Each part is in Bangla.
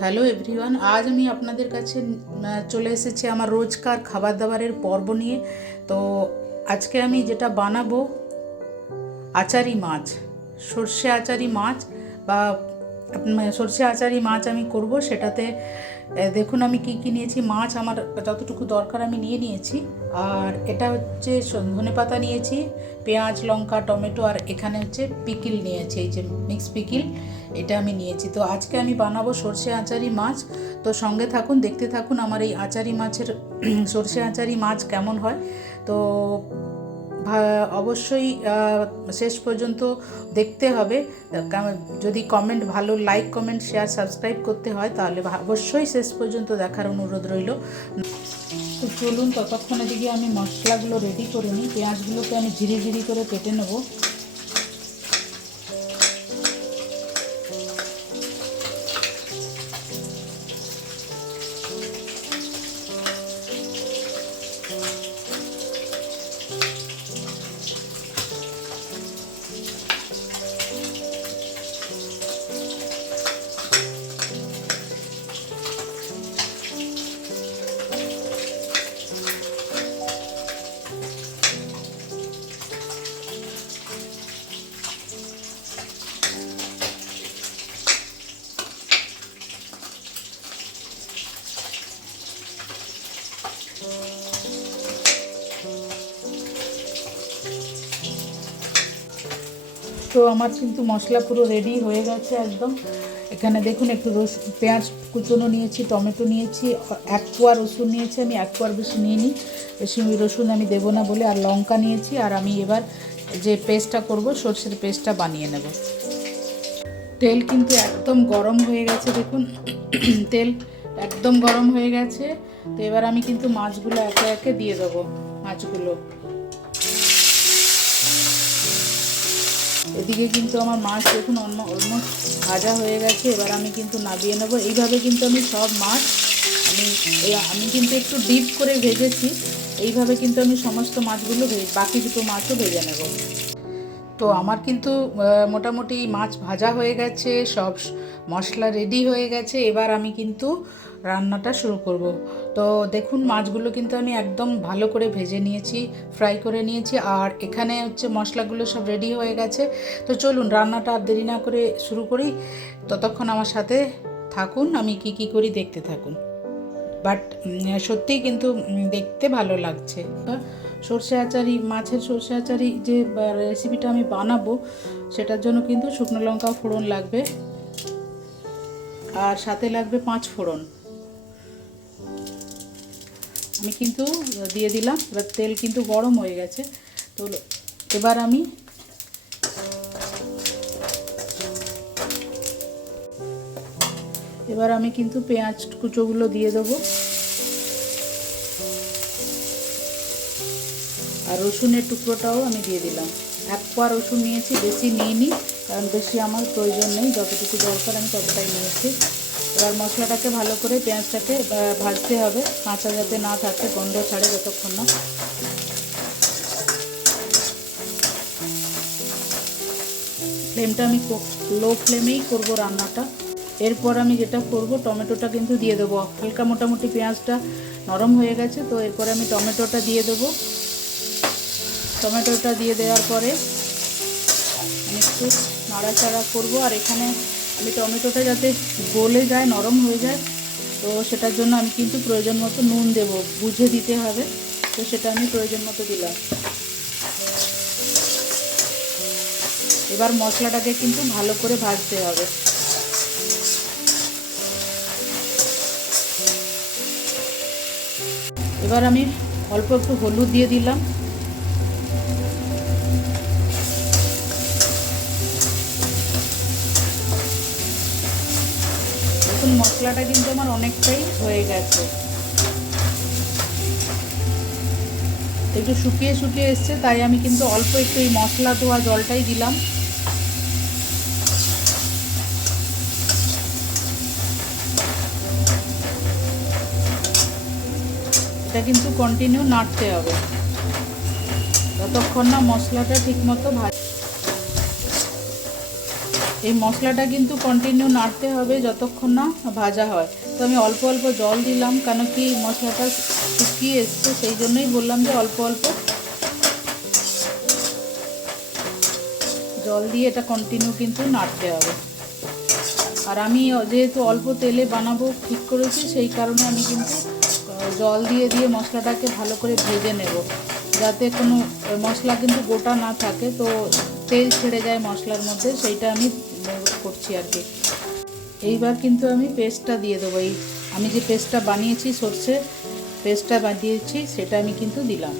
হ্যালো এভরিওয়ান, আজ আমি আপনাদের কাছে চলে এসেছি আমার রোজকার খাবার দাবারের পর্ব নিয়ে। তো আজকে আমি যেটা বানাবো, আচারি মাছ, সর্ষে আচারি মাছ বা সর্ষে আচারি মাছ আমি করব সেটাতে দেখুন আমি কি কি নিয়েছি, মাছ আমার যতটুকু দরকার আমি নিয়ে নিয়েছি। আর এটা হচ্ছে ধনে পাতা নিয়েছি, পেঁয়াজ, লঙ্কা, টমেটো, আর এখানে হচ্ছে পিকিল নিয়েছি, এই যে মিক্স পিকিল। এটা আমি নিয়েছি। তো আজকে আমি বানাবো সর্ষে আচারি মাছ। তো সঙ্গে থাকুন, দেখতে থাকুন আমার এই আচারি মাছের, সর্ষে আচারি মাছ কেমন হয়। তো অবশ্যই শেষ পর্যন্ত দেখতে হবে। যদি কমেন্ট ভালো লাইক কমেন্ট শেয়ার সাবস্ক্রাইব করতে হয়, তাহলে অবশ্যই শেষ পর্যন্ত দেখার অনুরোধ রইল। তো চলুন, ততক্ষণ দিকে আমি মশলাগুলো রেডি করে নিই। পেঁয়াজগুলোকে আমি ঝিরি ঝিরি করে কেটে নেব। তো আমার কিন্তু মশলা পুরো রেডি হয়ে গেছে একদম। এখানে দেখুন একটু রস পেঁয়াজ কুচনো নিয়েছি, টমেটো নিয়েছি, এক কোয়া রসুন নিয়েছি, আমি এক কোয়ার বেশি নিয়ে নিই বেশি রসুন আমি দেবো না বলে, আর লঙ্কা নিয়েছি, আর আমি এবার যে পেস্টটা করব, সর্ষের পেস্টটা বানিয়ে নেব। তেল কিন্তু একদম গরম হয়ে গেছে, দেখুন। তেল একদম গরম হয়ে গেছে। তো এবার আমি কিন্তু মাছগুলো একে একে দিয়ে দেবো, মাছগুলো। এদিকে কিন্তু আমার মাছ দেখুন, অন্য অলমোস্ট ভাজা হয়ে গেছে, এবার আমি কিন্তু নাবিয়ে নেব। এইভাবে কিন্তু আমি সব মাছ আমি আমি কিন্তু একটু ডিপ করে ভেজেছি, এইভাবে কিন্তু আমি সমস্ত মাছগুলো বাকি দুটো মাছও ভেজে নেব। তো আমার কিন্তু মোটামুটি মাছ ভাজা হয়ে গেছে, সব মশলা রেডি হয়ে গেছে, এবার আমি কিন্তু রান্নাটা শুরু করব। তো দেখুন, মাছগুলো কিন্তু আমি একদম ভালো করে ভেজে নিয়েছি ফ্রাই করে নিয়েছি, আর এখানে হচ্ছে মশলাগুলো সব রেডি হয়ে গেছে। তো চলুন, রান্নাটা আর দেরি না করে শুরু করি। ততক্ষণ আমার সাথে থাকুন, আমি কি কি করি দেখতে থাকুন। বাট সত্যিই কিন্তু দেখতে ভালো লাগছে। সর্ষে আচারি, মাছের সর্ষে আচারি যে রেসিপিটা আমি বানাবো, সেটার জন্য কিন্তু শুকনো লঙ্কা ফোড়ন লাগবে। আর সাথে লাগবে পাঁচ ফোড়ন। আমি কিন্তু দিয়ে দিলাম। এবার তেল কিন্তু গরম হয়ে গেছে। তো এবার আমি এবার আমি কিন্তু পেঁয়াজ কুচোগুলো দিয়ে দেবো। আর রসুনের টুকরোটাও আমি দিয়ে দিলাম। এক পা রসুন নিয়েছি, বেশি নিইনি। কারণ বেশি আমার প্রয়োজন নেই, যতটুকু দরকার আমি ততটাই নিয়েছি। এবার মশলাটাকে ভালো করে পেঁয়াজটাকে ভাজতে হবে, কাঁচা যাতে না থাকে, গন্ধ ছাড়ে যতক্ষণ না। ফ্লেমটা আমি লো ফ্লেমেই করব রান্নাটা। এরপর আমি যেটা করব, টমেটোটা কিন্তু দিয়ে দেবো। হালকা মোটামুটি পেঁয়াজটা নরম হয়ে গেছে, তো এরপরে আমি টমেটোটা দিয়ে দেবো। টমেটোটা দিয়ে দেওয়ার পরে আমি একটু নাড়াচাড়া করব। আর এখানে আমি টমেটোটা যাতে গলে যায়, নরম হয়ে যায়, তো সেটার জন্য আমি কিন্তু প্রয়োজন মতো নুন দেব। বুঝে দিতে হবে, তো সেটা আমি প্রয়োজন মতো দিলাম। এবার মশলাটাকে কিন্তু ভালো করে ভাজতে হবে। এবার আমি অল্প একটু হলুদ দিয়ে দিলাম। দেখুন মশলাটা কিন্তু আমার অনেকটাই হয়ে গেছে। একটু শুকিয়ে শুকিয়ে এসছে, তাই আমি কিন্তু অল্প একটু এই মশলা ধোয়া জলটাই দিলাম। এটা কিন্তু কন্টিনিউ নাড়তে হবে। যতক্ষণ না মশলাটা ঠিকমতো ভাজ এই মশলাটা কিন্তু কন্টিনিউ নাড়তে হবে যতক্ষণ না ভাজা হয়। তো আমি অল্প অল্প জল দিলাম, কেন কি মশলাটা শুকিয়ে এসছে, সেই জন্যই বললাম যে অল্প অল্প জল দিয়ে এটা কন্টিনিউ কিন্তু নাড়তে হবে। আর আমি যেহেতু অল্প তেলে বানাবো, ঠিক করেছি, সেই কারণে আমি কিন্তু জল দিয়ে দিয়ে মশলাটাকে ভালো করে ভেজে নেব। যাতে কোনো মশলা কিন্তু গোটা না থাকে, তো তেল ছেড়ে যায় মশলার মধ্যে, সেইটা আমি করছি আর কি। এইবার কিন্তু আমি পেস্টটা দিয়ে দেবো। এই আমি যে পেস্টটা বানিয়েছি সর্ষে পেস্টটা বানিয়েছি, সেটা আমি কিন্তু দিলাম।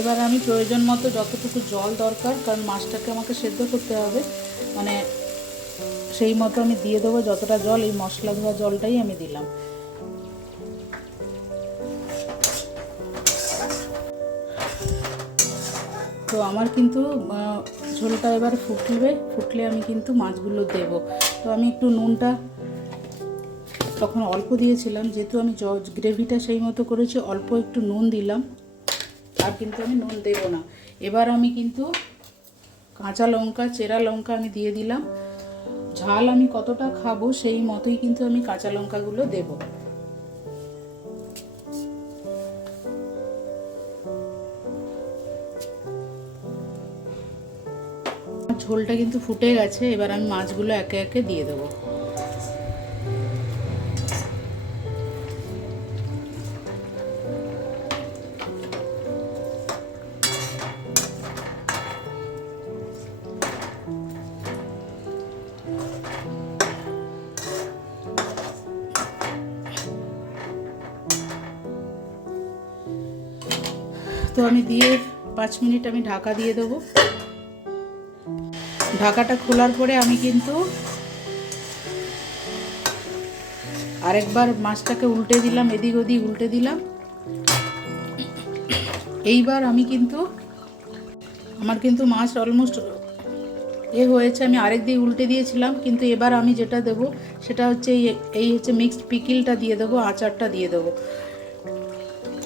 এবার আমি প্রয়োজন মতো যতটুকু জল দরকার, কারণ মাছটাকে আমাকে সেদ্ধ করতে হবে মানে সেই মতো আমি দিয়ে দেবো, যতটা জল, এই মশলা ধোয়া জলটাই আমি দিলাম। আমার কিন্তু ঝোলটা এবার ফুটবে, ফুটলে আমি কিন্তু মাছগুলো দেব। তো আমি একটু নুনটা তখন অল্প দিয়েছিলাম, যেহেতু আমি গ্রেভিটা সেই মতো করেছি, অল্প একটু নুন দিলাম, আর কিন্তু আমি নুন দেব না। এবার আমি কিন্তু কাঁচা লঙ্কা, চেরা লঙ্কা আমি দিয়ে দিলাম। ঝাল আমি কতটা খাব সেই মতোই কিন্তু আমি কাঁচা লঙ্কাগুলো দেব। ঝোলটা কিন্তু ফুটে গেছে, এবার আমি মাছগুলো একে একে দিয়ে দেবো। তো আমি দিয়ে পাঁচ মিনিট আমি ঢাকা দিয়ে দেবো। ঢাকাটা খোলার পরে আমি কিন্তু আরেকবার মাছটাকে উল্টে দিলাম, এদিক ওদিক উল্টে দিলাম। এইবার আমি কিন্তু, আমার কিন্তু মাছ অলমোস্ট এ হয়েছে, আমি আরেক দিক উল্টে দিয়েছিলাম, কিন্তু এবার আমি যেটা দেবো, সেটা হচ্ছে এই এই হচ্ছে মিক্সড পিকিলটা দিয়ে দেবো, আচারটা দিয়ে দেবো।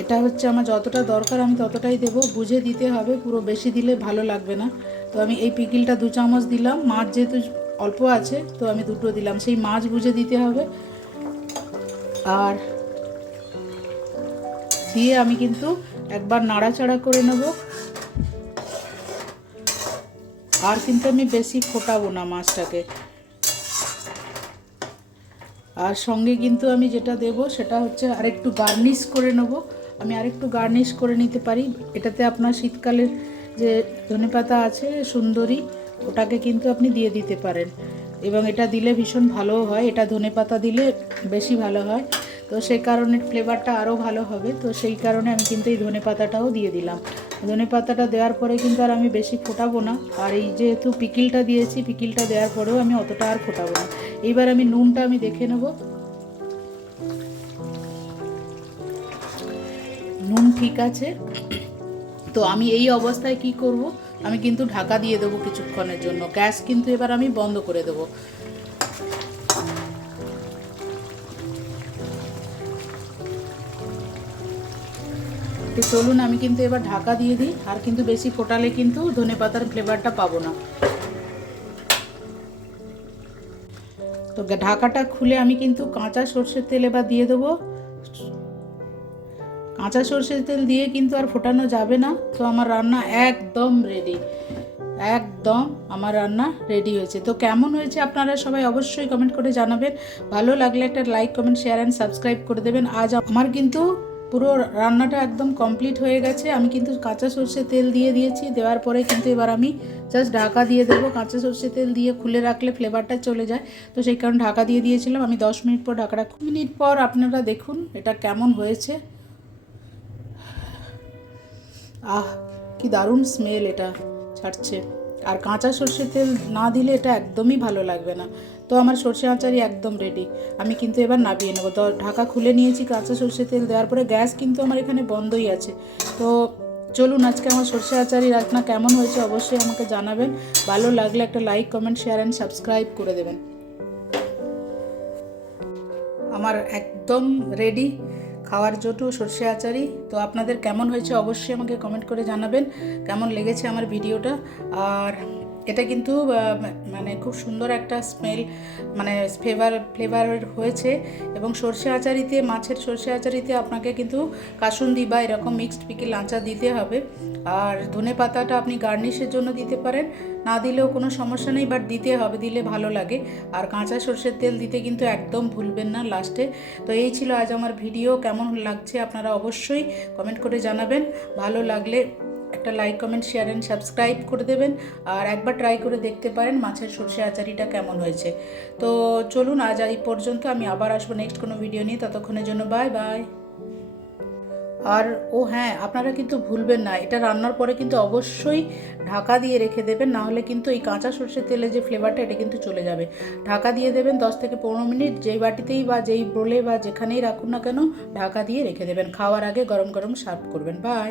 এটা হচ্ছে আমার যতটা দরকার আমি ততটাই দেবো, বুঝে দিতে হবে, পুরো বেশি দিলে ভালো লাগবে না। তো আমি এই পিকিলটা দু চামচ দিলাম। মাছ যেহেতু অল্প আছে, তো আমি দুটো দিলাম। সেই মাছ বুঝে দিতে হবে। আর দিয়ে আমি কিন্তু একবার নাড়াচাড়া করে নেব। আর কিন্তু আমি বেশি ফোটাবো না মাছটাকে। আর সঙ্গে কিন্তু আমি যেটা দেব, সেটা হচ্ছে আরেকটু গার্নিশ করে নেব। আমি আরেকটু গার্নিশ করে নিতে পারি। এটাতে আপনার শীতকালের যে ধনেপাতা আছে, সুন্দরী, ওটাকে কিন্তু আপনি দিয়ে দিতে পারেন। এবং এটা দিলে ভীষণ ভালো হয়। এটা ধনেপাতা দিলে বেশি ভালো হয়। তো সেই কারণে ফ্লেভারটা আরও ভালো হবে। তো সেই কারণে আমি কিন্তু এই ধনে পাতাটাও দিয়ে দিলাম। ধনে পাতাটা দেওয়ার পরে কিন্তু আর আমি বেশি ফোটাবো না। আর এই যেহেতু পিকিলটা দিয়েছি, পিকিলটা দেওয়ার পরেও আমি অতটা আর ফোটাবো না। এইবার আমি নুনটা আমি দেখে নেব। নুন ঠিক আছে। তো আমি এই অবস্থায় কি করব? আমি কিন্তু ঢাকা দিয়ে দেবো কিছুক্ষণের জন্য। গ্যাস কিন্তু এবার আমি বন্ধ করে দেবো। তো চলুন, আমি কিন্তু এবার ঢাকা দিয়ে দিই। আর কিন্তু বেশি ফোটালে কিন্তু ধনে পাতার ফ্লেভারটা পাবো না। তো ঢাকাটা খুলে আমি কিন্তু কাঁচা সর্ষের তেল এবার দিয়ে দেবো। কাঁচা সর্ষের তেল দিয়ে কিন্তু আর ফোটানো যাবে না। তো আমার রান্না একদম রেডি একদম আমার রান্না রেডি হয়েছে। তো কেমন হয়েছে আপনারা সবাই অবশ্যই কমেন্ট করে জানাবেন। ভালো লাগলে একটা like comment share and subscribe করে দেবেন। আজ আমার কিন্তু পুরো রান্নাটা একদম কমপ্লিট হয়ে গেছে। আমি কিন্তু কাঁচা সর্ষে তেল দিয়ে দিয়েছি। দেওয়ার পরে কিন্তু এবার আমি জাস্ট ঢাকা দিয়ে দেবো। কাঁচা সর্ষে তেল দিয়ে খুলে রাখলে ফ্লেভারটা চলে যায়। তো সেই কারণে ঢাকা দিয়ে দিয়েছিলাম। আমি দশ মিনিট পর ঢাকাটা মিনিট পর আপনারা দেখুন এটা কেমন হয়েছে। আহ, কি দারুণ স্মেল এটা ছাড়ছে। আর কাঁচা সর্ষের তেল না দিলে এটা একদমই ভালো লাগবে না। তো আমার সর্ষে আচারই একদম রেডি আমি কিন্তু এবার নাবিয়ে নেব। তো ঢাকা খুলে নিয়েছি কাঁচা সর্ষের তেল। দেওয়ার পরে গ্যাস কিন্তু আমার এখানে বন্ধই আছে। তো চলুন আজকে আমার সর্ষে আচারই রান্না কেমন হয়েছে অবশ্যই আমাকে জানাবেন। ভালো লাগলে একটা like comment share and subscribe করে দেবেন। আমার একদম রেডি খাওয়ার জোটু, সর্ষে আচারি তো আপনাদের কেমন হয়েছে অবশ্যই আমাকে কমেন্ট করে জানাবেন। কেমন লেগেছে আমার ভিডিওটা? আর এটা কিন্তু মানে খুব সুন্দর একটা স্মেল মানে ফ্লেভার ফ্লেভার হয়েছে এবং সর্ষে আচারিতে, মাছের সর্ষে আচারিতে আপনাকে কিন্তু কাসুন্দি বা এরকম মিক্সড পিকেল আচার দিতে হবে। আর ধনে পাতাটা আপনি গার্নিশের জন্য দিতে পারেন। না দিলেও কোনো সমস্যা নেই বাট দিতে হবে, দিলে ভালো লাগে। আর কাঁচা সর্ষের তেল দিতে কিন্তু একদম ভুলবেন না লাস্টে তো এই ছিল আজ আমার ভিডিও কেমন লাগছে আপনারা অবশ্যই কমেন্ট করে জানাবেন। ভালো লাগলে একটা like comment share and subscribe করে দেবেন। আর একবার ট্রাই করে দেখতে পারেন মাছের সর্ষে আচারিটা কেমন হয়েছে। তো চলুন আজ এই পর্যন্ত, আমি আবার আসব নেক্সট কোনো ভিডিও নিয়ে। ততক্ষণের জন্য বাই বাই আর ও হ্যাঁ আপনারা কিন্তু ভুলবেন না, এটা রান্নার পরে কিন্তু অবশ্যই ঢাকা দিয়ে রেখে দেবেন, না হলে কিন্তু এই কাঁচা সর্ষের তেলে যে ফ্লেভারটা এটা কিন্তু চলে যাবে। ঢাকা দিয়ে দেবেন দশ থেকে পনেরো মিনিট, যেই বাটিতেই বা যেই বোলে বা যেখানেই রাখুন না কেন, ঢাকা দিয়ে রেখে দেবেন। খাওয়ার আগে গরম গরম সার্ভ করবেন। বাই